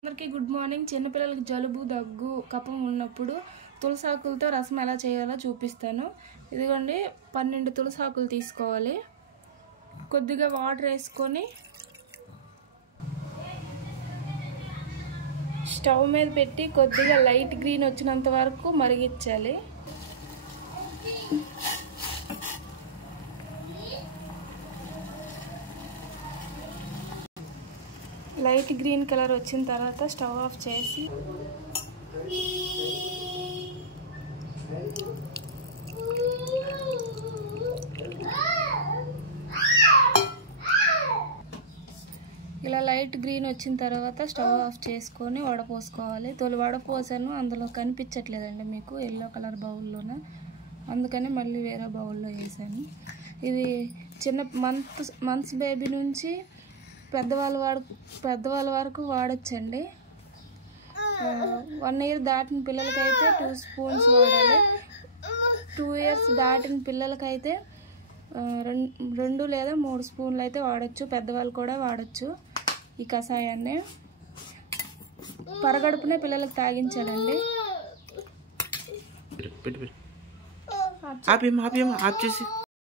అందరికీ good morning. చిన్నపిల్లలకి జలుబు దగ్గు కఫం ఉన్నప్పుడు తులసాకులతో రసం ఎలా చేయాలో చూపిస్తాను. ఇదిగోండి 12 తులసాకులు తీసుకోవాలి. కొద్దిగా వాటర్ వేసుకొని స్టవ్ మీద పెట్టి కొద్దిగా లైట్ గ్రీన్ వచ్చినంత వరకు మరిగించాలి. లైట్ గ్రీన్ కలర్ వచ్చిన తర్వాత స్టవ్ ఆఫ్ చేసి ఇలా లైట్ గ్రీన్ వచ్చిన తర్వాత స్టవ్ ఆఫ్ చేసుకొని వడపోసుకోవాలి. తొలి వడపోసాను, అందులో కనిపించట్లేదండి మీకు ఎల్లో కలర్ బౌల్లోన, అందుకని మళ్ళీ వేరే బౌల్లో వేసాను. ఇది చిన్న మంత్స్ బేబీ నుంచి పెద్దవాళ్ళ వరకు వాడచ్చండి. 1 year దాటిన పిల్లలకైతే 2 spoons వాడాలి. 2 years దాటిన పిల్లలకైతే 2 లేదా 3 స్పూన్లు అయితే వాడచ్చు. పెద్దవాళ్ళు కూడా వాడచ్చు. ఈ కషాయాన్ని పరగడుపునే పిల్లలకు తాగించాలండి.